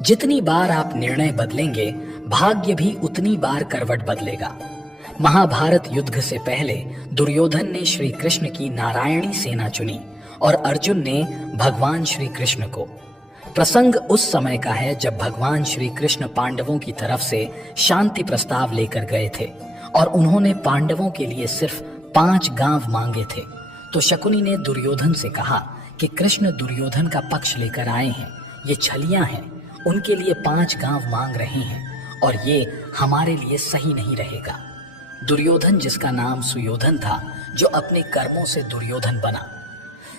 जितनी बार आप निर्णय बदलेंगे, भाग्य भी उतनी बार करवट बदलेगा। महाभारत युद्ध से पहले दुर्योधन ने श्री कृष्ण की नारायणी सेना चुनी और अर्जुन ने भगवान श्री कृष्ण को। प्रसंग उस समय का है जब भगवान श्री कृष्ण पांडवों की तरफ से शांति प्रस्ताव लेकर गए थे और उन्होंने पांडवों के लिए सिर्फ 5 गांव मांगे थे। तो शकुनी ने दुर्योधन से कहा कि कृष्ण दुर्योधन का पक्ष लेकर आए हैं, ये छलियां हैं, उनके लिए 5 गांव मांग रहे हैं और ये हमारे लिए सही नहीं रहेगा। दुर्योधन, जिसका नाम सुयोधन था, जो अपने कर्मों से दुर्योधन बना।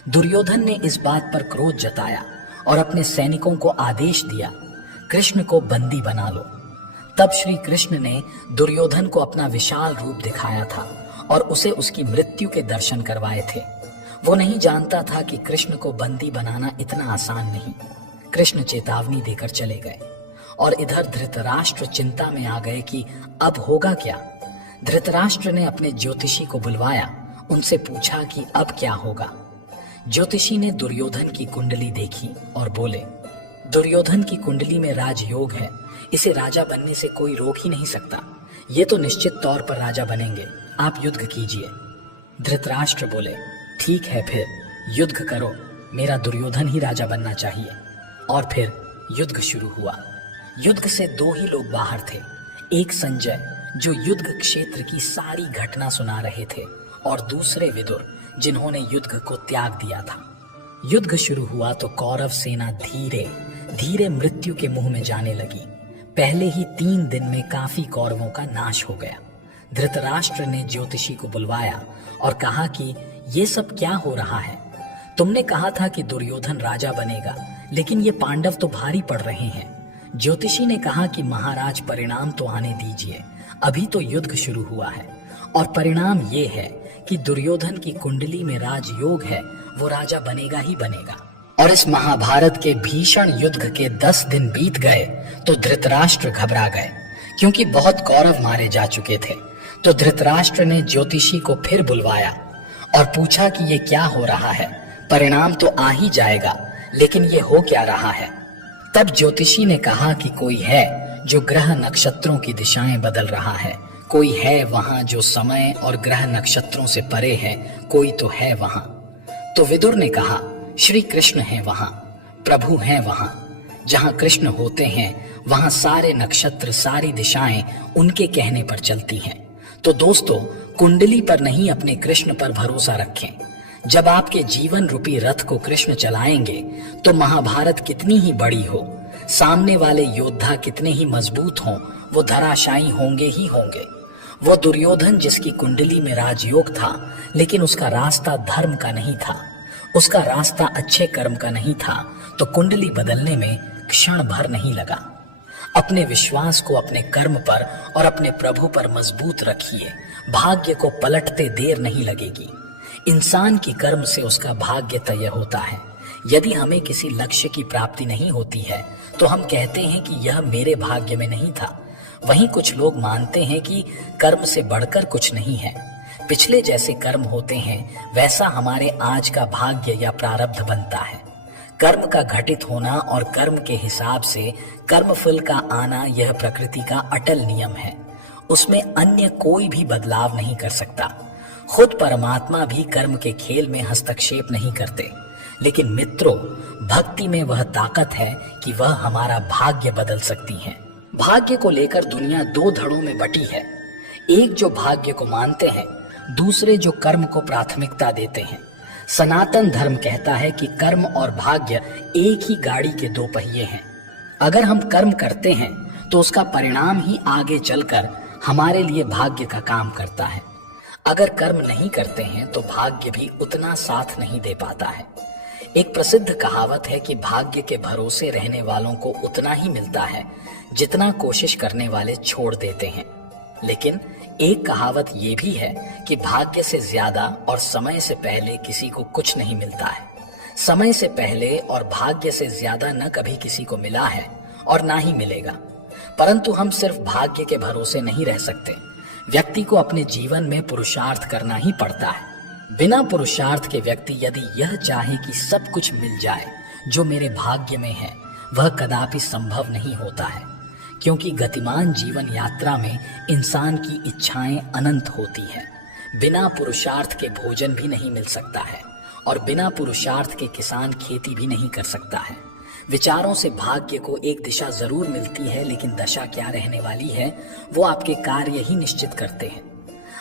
दुर्योधन ने इस बात पर क्रोध जताया और अपने सैनिकों को आदेश दिया, कृष्ण को बंदी बना लो। तब श्री कृष्ण ने दुर्योधन को अपना विशाल रूप दिखाया था और उसे उसकी मृत्यु के दर्शन करवाए थे। वो नहीं जानता था कि कृष्ण को बंदी बनाना इतना आसान नहीं। कृष्ण चेतावनी देकर चले गए और इधर धृतराष्ट्र चिंता में आ गए कि अब होगा क्या। धृतराष्ट्र ने अपने ज्योतिषी को बुलवाया, उनसे पूछा कि अब क्या होगा। ज्योतिषी ने दुर्योधन की कुंडली देखी और बोले, दुर्योधन की कुंडली में राजयोग है, इसे राजा बनने से कोई रोक ही नहीं सकता। ये तो निश्चित तौर पर राजा बनेंगे, आप युद्ध कीजिए। धृतराष्ट्र बोले, ठीक है, फिर युद्ध करो, मेरा दुर्योधन ही राजा बनना चाहिए। और फिर युद्ध शुरू हुआ। युद्ध से 2 ही लोग बाहर थे, एक संजय जो युद्ध क्षेत्र की सारी घटना सुना रहे थे और दूसरे विदुर जिन्होंने युद्ध को त्याग दिया था। युद्ध शुरू हुआ तो कौरव सेना धीरे धीरे मृत्यु के मुंह में जाने लगी। पहले ही 3 दिन में काफी कौरवों का नाश हो गया। धृतराष्ट्र ने ज्योतिषी को बुलवाया और कहा कि ये सब क्या हो रहा है? तुमने कहा था कि दुर्योधन राजा बनेगा, लेकिन ये पांडव तो भारी पड़ रहे हैं। ज्योतिषी ने कहा कि महाराज, परिणाम तो आने दीजिए, अभी तो युद्ध शुरू हुआ है और परिणाम ये है कि दुर्योधन की कुंडली में राजयोग है, वो राजा बनेगा ही बनेगा। और इस महाभारत के भीषण युद्ध के 10 दिन बीत गए तो धृतराष्ट्र घबरा गए, क्योंकि बहुत कौरव मारे जा चुके थे। तो धृतराष्ट्र ने ज्योतिषी को फिर बुलवाया और पूछा कि ये क्या हो रहा है? परिणाम तो आ ही जाएगा, लेकिन ये हो क्या रहा है? तब ज्योतिषी ने कहा कि कोई है जो ग्रह नक्षत्रों की दिशाएं बदल रहा है, कोई है वहां जो समय और ग्रह नक्षत्रों से परे है, कोई तो है वहां। तो विदुर ने कहा, श्री कृष्ण है वहां, प्रभु हैं वहां। जहां कृष्ण होते हैं वहां सारे नक्षत्र, सारी दिशाएं उनके कहने पर चलती हैं। तो दोस्तों, कुंडली पर नहीं, अपने कृष्ण पर भरोसा रखें। जब आपके जीवन रूपी रथ को कृष्ण चलाएंगे तो महाभारत कितनी ही बड़ी हो, सामने वाले योद्धा कितने ही मजबूत हों, वो धराशायी होंगे ही होंगे। वो दुर्योधन, जिसकी कुंडली में राजयोग था, लेकिन उसका रास्ता धर्म का नहीं था, उसका रास्ता अच्छे कर्म का नहीं था, तो कुंडली बदलने में क्षण भर नहीं लगा। अपने विश्वास को अपने कर्म पर और अपने प्रभु पर मजबूत रखिए, भाग्य को पलटते देर नहीं लगेगी। इंसान की कर्म से उसका भाग्य तय होता है। यदि हमें किसी लक्ष्य की प्राप्ति नहीं होती है तो हम कहते हैं कि यह मेरे भाग्य में नहीं था। वहीं कुछ लोग मानते हैं कि कर्म से बढ़कर कुछ नहीं है। पिछले जैसे कर्म होते हैं वैसा हमारे आज का भाग्य या प्रारब्ध बनता है। कर्म का घटित होना और कर्म के हिसाब से कर्मफल का आना, यह प्रकृति का अटल नियम है। उसमें अन्य कोई भी बदलाव नहीं कर सकता। खुद परमात्मा भी कर्म के खेल में हस्तक्षेप नहीं करते। लेकिन मित्रों, भक्ति में वह ताकत है कि वह हमारा भाग्य बदल सकती है। भाग्य को लेकर दुनिया 2 धड़ों में बटी है। एक जो भाग्य को मानते हैं, दूसरे जो कर्म को प्राथमिकता देते हैं। सनातन धर्म कहता है कि कर्म और भाग्य एक ही गाड़ी के 2 पहिए हैं। अगर हम कर्म करते हैं तो उसका परिणाम ही आगे चलकर हमारे लिए भाग्य का काम करता है। अगर कर्म नहीं करते हैं तो भाग्य भी उतना साथ नहीं दे पाता है। एक प्रसिद्ध कहावत है कि भाग्य के भरोसे रहने वालों को उतना ही मिलता है जितना कोशिश करने वाले छोड़ देते हैं। लेकिन एक कहावत ये भी है कि भाग्य से ज्यादा और समय से पहले किसी को कुछ नहीं मिलता है। समय से पहले और भाग्य से ज्यादा न कभी किसी को मिला है और ना ही मिलेगा। परंतु हम सिर्फ भाग्य के भरोसे नहीं रह सकते। व्यक्ति को अपने जीवन में पुरुषार्थ करना ही पड़ता है। बिना पुरुषार्थ के व्यक्ति यदि यह चाहे कि सब कुछ मिल जाए जो मेरे भाग्य में है, वह कदापि संभव नहीं होता है, क्योंकि गतिमान जीवन यात्रा में इंसान की इच्छाएं अनंत होती है। बिना पुरुषार्थ के भोजन भी नहीं मिल सकता है और बिना पुरुषार्थ के किसान खेती भी नहीं कर सकता है। विचारों से भाग्य को एक दिशा जरूर मिलती है, लेकिन दशा क्या रहने वाली है वो आपके कार्य ही निश्चित करते हैं।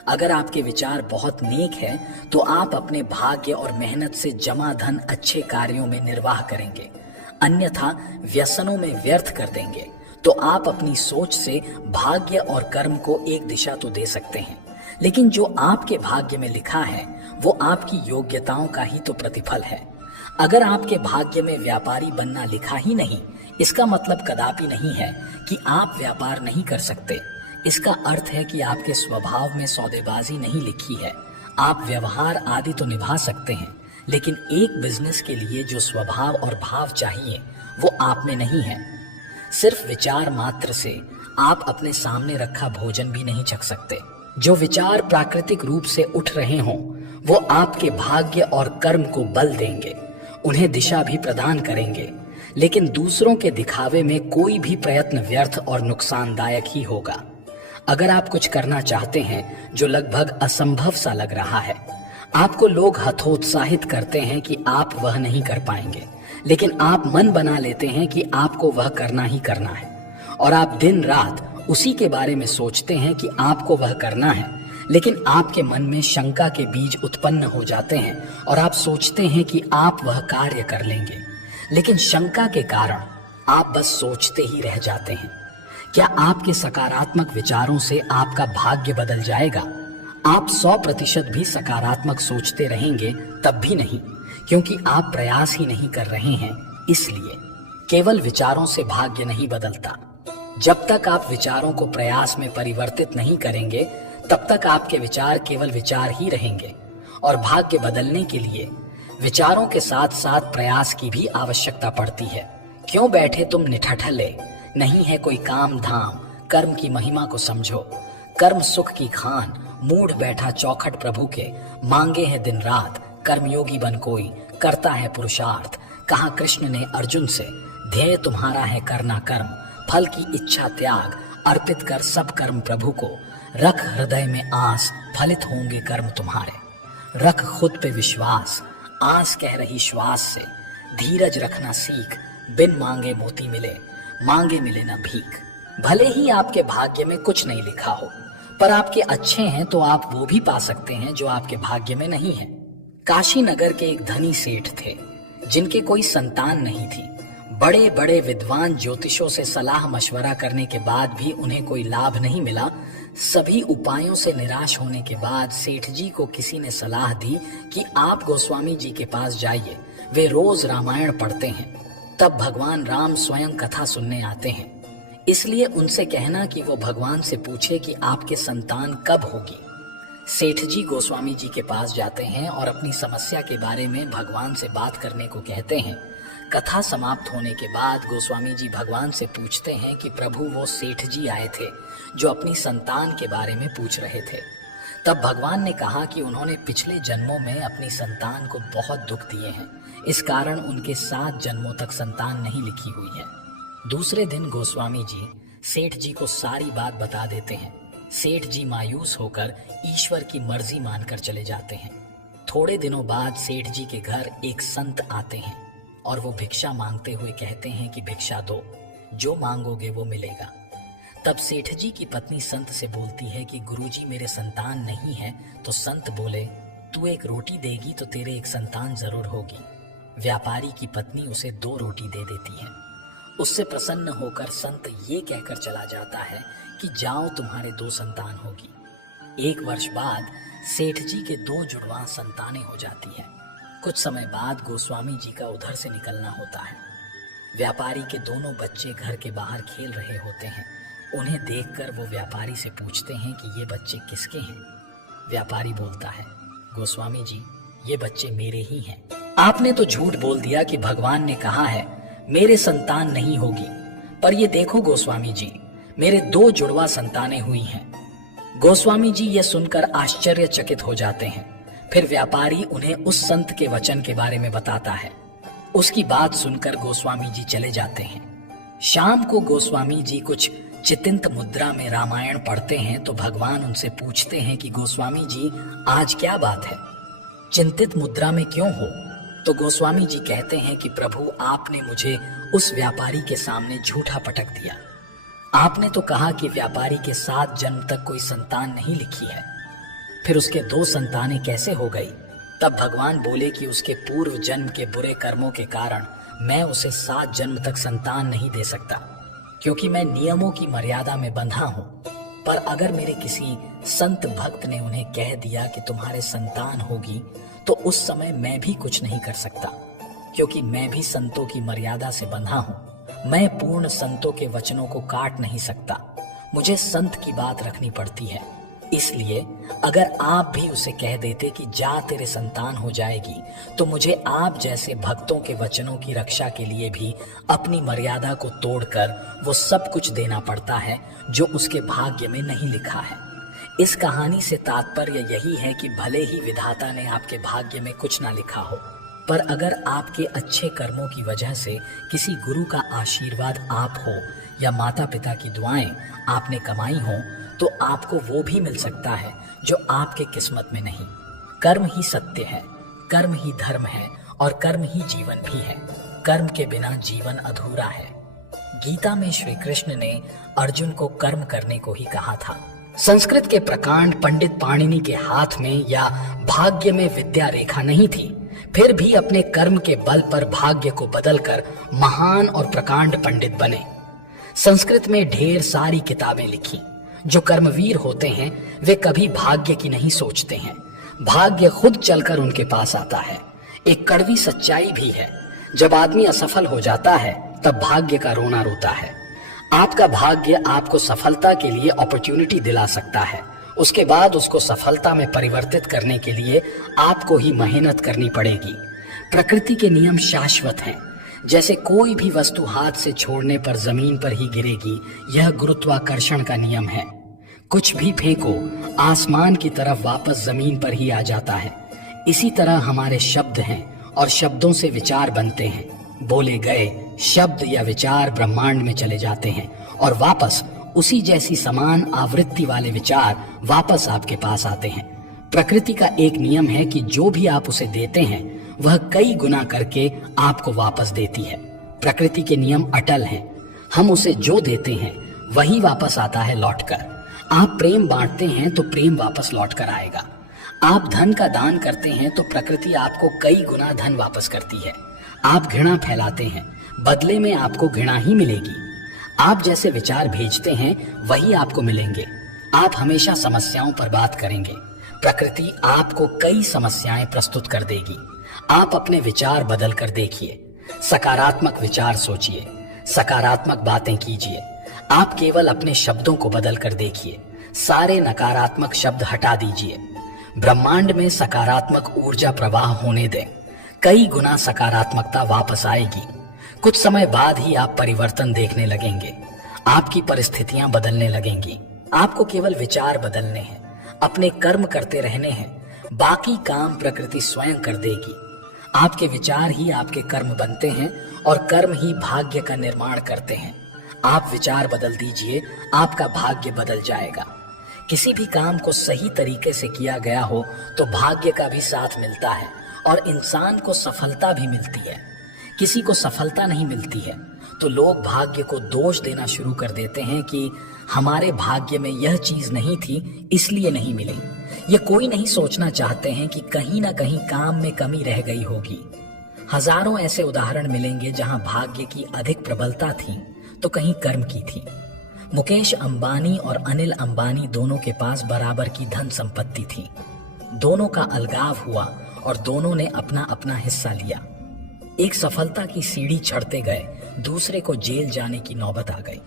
अगर आपके विचार बहुत नेक है तो आप अपने भाग्य और मेहनत से जमा धन अच्छे कार्यों में निर्वाह करेंगे, अन्यथा व्यसनों में व्यर्थ कर देंगे तो आप अपनी सोच से भाग्य और कर्म को एक दिशा तो दे सकते हैं, लेकिन जो आपके भाग्य में लिखा है वो आपकी योग्यताओं का ही तो प्रतिफल है। अगर आपके भाग्य में व्यापारी बनना लिखा ही नहीं, इसका मतलब कदापि नहीं है कि आप व्यापार नहीं कर सकते। इसका अर्थ है कि आपके स्वभाव में सौदेबाजी नहीं लिखी है। आप व्यवहार आदि तो निभा सकते हैं, लेकिन एक बिजनेस के लिए जो स्वभाव और भाव चाहिए वो आप में नहीं है। सिर्फ विचार मात्र से आप अपने सामने रखा भोजन भी नहीं छक सकते। जो विचार प्राकृतिक रूप से उठ रहे हों वो आपके भाग्य और कर्म को बल देंगे, उन्हें दिशा भी प्रदान करेंगे, लेकिन दूसरों के दिखावे में कोई भी प्रयत्न व्यर्थ और नुकसानदायक ही होगा। अगर आप कुछ करना चाहते हैं जो लगभग असंभव सा लग रहा है, आपको लोग हतोत्साहित करते हैं कि आप वह नहीं कर पाएंगे, लेकिन आप मन बना लेते हैं कि आपको वह करना ही करना है और आप दिन रात उसी के बारे में सोचते हैं कि आपको वह करना है, लेकिन आपके मन में शंका के बीज उत्पन्न हो जाते हैं और आप सोचते हैं कि आप वह कार्य कर लेंगे, लेकिन शंका के कारण आप बस सोचते ही रह जाते हैं। क्या आपके सकारात्मक विचारों से आपका भाग्य बदल जाएगा? आप 100% भी सकारात्मक सोचते रहेंगे तब भी नहीं, क्योंकि आप प्रयास ही नहीं कर रहे हैं। इसलिए केवल विचारों से भाग्य नहीं बदलता। जब तक आप विचारों को प्रयास में परिवर्तित नहीं करेंगे तब तक आपके विचार केवल विचार ही रहेंगे, और भाग्य बदलने के लिए विचारों के साथ साथ प्रयास की भी आवश्यकता पड़ती है। क्यों बैठे तुम निठठले, नहीं है कोई काम धाम, कर्म की महिमा को समझो। कर्म सुख की खान, मूढ़ बैठा चौखट प्रभु के, मांगे है दिन रात, कर्मयोगी बन कोई, करता है पुरुषार्थ। कहा कृष्ण ने अर्जुन से, ध्येय तुम्हारा है करना कर्म, फल की इच्छा त्याग, अर्पित कर सब कर्म प्रभु को। रख हृदय में आस, फलित होंगे कर्म तुम्हारे। रख खुद पे विश्वास, आस कह रही श्वास से। धीरज रखना सीख, बिन मांगे मोती मिले, मांगे मिले ना भीख। भले ही आपके भाग्य में कुछ नहीं लिखा हो, पर आपके अच्छे हैं तो आप वो भी पा सकते हैं जो आपके भाग्य में नहीं है। काशी नगर के एक धनी सेठ थे जिनके कोई संतान नहीं थी। बड़े बड़े विद्वान ज्योतिषों से सलाह मशवरा करने के बाद भी उन्हें कोई लाभ नहीं मिला। सभी उपायों से निराश होने के बाद सेठ जी को किसी ने सलाह दी कि आप गोस्वामी जी के पास जाइए, वे रोज रामायण पढ़ते हैं। तब भगवान राम स्वयं कथा सुनने आते हैं, इसलिए उनसे कहना कि वो भगवान से पूछे कि आपके संतान कब होगी। सेठ जी गोस्वामी जी के पास जाते हैं और अपनी समस्या के बारे में भगवान से बात करने को कहते हैं। कथा समाप्त होने के बाद गोस्वामी जी भगवान से पूछते हैं कि प्रभु, वो सेठ जी आए थे जो अपनी संतान के बारे में पूछ रहे थे। तब भगवान ने कहा कि उन्होंने पिछले जन्मों में अपनी संतान को बहुत दुख दिए हैं, इस कारण उनके 7 जन्मों तक संतान नहीं लिखी हुई है। दूसरे दिन गोस्वामी जी सेठ जी को सारी बात बता देते हैं। सेठ जी मायूस होकर ईश्वर की मर्जी मानकर चले जाते हैं। थोड़े दिनों बाद सेठ जी के घर एक संत आते हैं और वो भिक्षा मांगते हुए कहते हैं कि भिक्षा दो, जो मांगोगे वो मिलेगा। तब सेठ जी की पत्नी संत से बोलती है कि गुरुजी, मेरे संतान नहीं है। तो संत बोले, तू एक रोटी देगी तो तेरे एक संतान जरूर होगी। व्यापारी की पत्नी उसे 2 रोटी दे देती है। उससे प्रसन्न होकर संत ये कहकर चला जाता है कि जाओ, तुम्हारे 2 संतान होगी। 1 वर्ष बाद सेठ जी के 2 जुड़वां संतानें हो जाती है। कुछ समय बाद गोस्वामी जी का उधर से निकलना होता है। व्यापारी के दोनों बच्चे घर के बाहर खेल रहे होते हैं। उन्हें देखकर वो व्यापारी से पूछते हैं कि ये बच्चे किसके हैं। व्यापारी बोलता है, गोस्वामी जी, ये बच्चे मेरे ही हैं। आपने तो झूठ बोल दिया कि भगवान ने कहा है मेरे संतान नहीं होगी, पर ये देखो गोस्वामी जी, मेरे 2 जुड़वा संतानें हुई हैं। गोस्वामी जी ये सुनकर आश्चर्यचकित हो जाते हैं। फिर व्यापारी उन्हें उस संत के वचन के बारे में बताता है। उसकी बात सुनकर गोस्वामी जी चले जाते हैं। शाम को गोस्वामी जी कुछ चितिंत मुद्रा में रामायण पढ़ते हैं तो भगवान उनसे पूछते हैं कि गोस्वामी जी आज क्या बात है, चिंतित मुद्रा में क्यों हो? तो गोस्वामी जी कहते हैं कि प्रभु आपने मुझे उस व्यापारी के सामने झूठा पटक दिया। आपने तो कहा कि व्यापारी के 7 जन्म तक कोई संतान नहीं लिखी है, फिर उसके 2 संतानें कैसे हो गई? तब भगवान बोले कि उसके पूर्व जन्म के बुरे कर्मों के कारण मैं उसे 7 जन्म तक संतान नहीं दे सकता, क्योंकि मैं नियमों की मर्यादा में बंधा हूं। पर अगर मेरे किसी संत भक्त ने उन्हें कह दिया कि तुम्हारे संतान होगी, तो उस समय मैं भी कुछ नहीं कर सकता, क्योंकि मैं भी संतों की मर्यादा से बंधा हूं। मैं पूर्ण संतों के वचनों को काट नहीं सकता, मुझे संत की बात रखनी पड़ती है। इसलिए अगर आप भी उसे कह देते कि जा तेरे संतान हो जाएगी, तो मुझे आप जैसे भक्तों के वचनों की रक्षा के लिए भी अपनी मर्यादा को तोड़कर वो सब कुछ देना पड़ता है जो उसके भाग्य में नहीं लिखा है। इस कहानी से तात्पर्य यही है कि भले ही विधाता ने आपके भाग्य में कुछ ना लिखा हो, पर अगर आपके अच्छे कर्मों की वजह से किसी गुरु का आशीर्वाद आप हो या माता पिता की दुआएं आपने कमाई हो, तो आपको वो भी मिल सकता है जो आपके किस्मत में नहीं। कर्म ही सत्य है, कर्म ही धर्म है और कर्म ही जीवन भी है। कर्म के बिना जीवन अधूरा है। गीता में श्री कृष्ण ने अर्जुन को कर्म करने को ही कहा था। संस्कृत के प्रकांड पंडित पाणिनि के हाथ में या भाग्य में विद्या रेखा नहीं थी, फिर भी अपने कर्म के बल पर भाग्य को बदलकर महान और प्रकांड पंडित बने। संस्कृत में ढेर सारी किताबें लिखी। जो कर्मवीर होते हैं वे कभी भाग्य की नहीं सोचते हैं, भाग्य खुद चलकर उनके पास आता है। एक कड़वी सच्चाई भी है, जब आदमी असफल हो जाता है तब भाग्य का रोना रोता है। आपका भाग्य आपको सफलता के लिए अपॉर्चुनिटी दिला सकता है, उसके बाद उसको सफलता में परिवर्तित करने के लिए आपको ही मेहनत करनी पड़ेगी। प्रकृति के नियम शाश्वत हैं। जैसे कोई भी वस्तु हाथ से छोड़ने पर जमीन पर ही गिरेगी, यह गुरुत्वाकर्षण का नियम है। कुछ भी फेंको आसमान की तरफ वापस जमीन पर ही आ जाता है। इसी तरह हमारे शब्द हैं और शब्दों से विचार बनते हैं। बोले गए शब्द या विचार ब्रह्मांड में चले जाते हैं और वापस उसी जैसी समान आवृत्ति वाले विचार वापस आपके पास आते हैं। प्रकृति का एक नियम है कि जो भी आप उसे देते हैं वह कई गुना करके आपको वापस देती है। प्रकृति के नियम अटल हैं। हम उसे जो देते हैं वही वापस आता है लौटकर। आप प्रेम बांटते हैं तो प्रेम वापस लौटकर आएगा। आप धन का दान करते हैं तो प्रकृति आपको कई गुना धन वापस करती है। आप घृणा फैलाते हैं, बदले में आपको घृणा ही मिलेगी। आप जैसे विचार भेजते हैं वही आपको मिलेंगे। आप हमेशा समस्याओं पर बात करेंगे, प्रकृति आपको कई समस्याएं प्रस्तुत कर देगी। आप अपने विचार बदल कर देखिए, सकारात्मक विचार सोचिए, सकारात्मक बातें कीजिए। आप केवल अपने शब्दों को बदल कर देखिए, सारे नकारात्मक शब्द हटा दीजिए। ब्रह्मांड में सकारात्मक ऊर्जा प्रवाह होने दें, कई गुना सकारात्मकता वापस आएगी। कुछ समय बाद ही आप परिवर्तन देखने लगेंगे, आपकी परिस्थितियां बदलने लगेंगी। आपको केवल विचार बदलने हैं, अपने कर्म करते रहने हैं, बाकी काम प्रकृति स्वयं कर देगी। आपके विचार ही आपके कर्म बनते हैं और कर्म ही भाग्य का निर्माण करते हैं। आप विचार बदल दीजिए, आपका भाग्य बदल जाएगा। किसी भी काम को सही तरीके से किया गया हो तो भाग्य का भी साथ मिलता है और इंसान को सफलता भी मिलती है। किसी को सफलता नहीं मिलती है तो लोग भाग्य को दोष देना शुरू कर देते हैं कि हमारे भाग्य में यह चीज नहीं थी इसलिए नहीं मिली। ये कोई नहीं सोचना चाहते हैं कि कहीं ना कहीं काम में कमी रह गई होगी। हजारों ऐसे उदाहरण मिलेंगे जहां भाग्य की अधिक प्रबलता थी तो कहीं कर्म की थी। मुकेश अंबानी और अनिल अंबानी दोनों के पास बराबर की धन संपत्ति थी। दोनों का अलगाव हुआ और दोनों ने अपना अपना हिस्सा लिया। एक सफलता की सीढ़ी चढ़ते गए, दूसरे को जेल जाने की नौबत आ गई।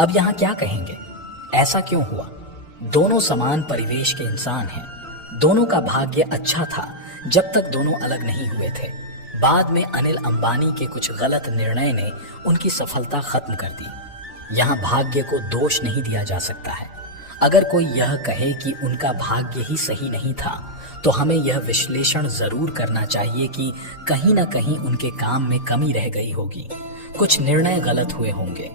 अब यहाँ क्या कहेंगे, ऐसा क्यों हुआ? दोनों समान परिवेश के इंसान हैं। दोनों का भाग्य अच्छा था जब तक दोनों अलग नहीं हुए थे। बाद में अनिल अंबानी के कुछ गलत निर्णय ने उनकी सफलता खत्म कर दी। यहाँ भाग्य को दोष नहीं दिया जा सकता है। अगर कोई यह कहे कि उनका भाग्य ही सही नहीं था तो हमें यह विश्लेषण जरूर करना चाहिए कि कहीं ना कहीं उनके काम में कमी रह गई होगी। कुछ निर्णय गलत हुए होंगे।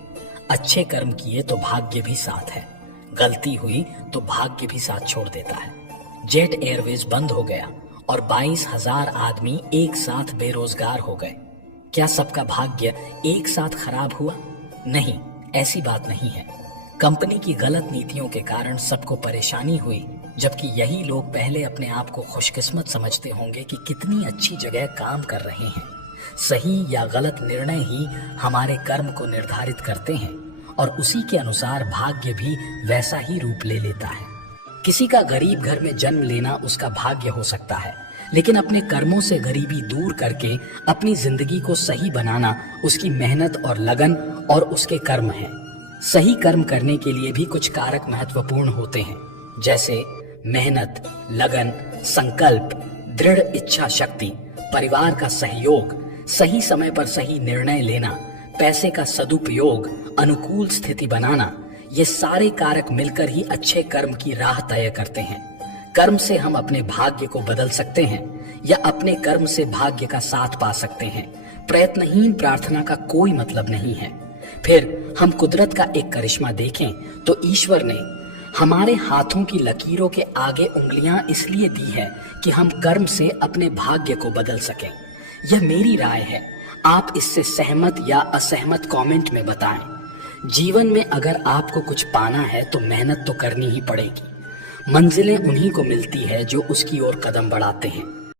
अच्छे कर्म किए तो भाग्य भी साथ है, गलती हुई तो भाग्य भी साथ छोड़ देता है। जेट एयरवेज बंद हो गया और 22,000 आदमी एक साथ बेरोजगार हो गए। क्या सबका भाग्य एक साथ खराब हुआ? नहीं, ऐसी बात नहीं है। कंपनी की गलत नीतियों के कारण सबको परेशानी हुई, जबकि यही लोग पहले अपने आप को खुशकिस्मत समझते होंगे कि कितनी अच्छी जगह काम कर रहे हैं। सही या गलत निर्णय ही हमारे कर्म को निर्धारित करते हैं और उसी के अनुसार भाग्य भी वैसा ही रूप ले लेता है। किसी का गरीब घर में जन्म लेना उसका भाग्य हो सकता है, लेकिन अपने कर्मों से गरीबी दूर करके अपनी जिंदगी को सही बनाना उसकी मेहनत और लगन और उसके कर्म है। सही कर्म करने के लिए भी कुछ कारक महत्वपूर्ण होते हैं, जैसे मेहनत, लगन, संकल्प, दृढ़ इच्छा शक्ति, परिवार का सहयोग, सही समय पर सही निर्णय लेना, पैसे का सदुपयोग, अनुकूल स्थिति बनाना। ये सारे कारक मिलकर ही अच्छे कर्म की राह तय करते हैं। कर्म से हम अपने भाग्य को बदल सकते हैं या अपने कर्म से भाग्य का साथ पा सकते हैं। प्रयत्नहीन प्रार्थना का कोई मतलब नहीं है। फिर हम कुदरत का एक करिश्मा देखें तो ईश्वर ने हमारे हाथों की लकीरों के आगे उंगलियां इसलिए दी है कि हम कर्म से अपने भाग्य को बदल सकें। यह मेरी राय है, आप इससे सहमत या असहमत कमेंट में बताएं। जीवन में अगर आपको कुछ पाना है तो मेहनत तो करनी ही पड़ेगी। मंजिलें उन्हीं को मिलती है जो उसकी ओर कदम बढ़ाते हैं।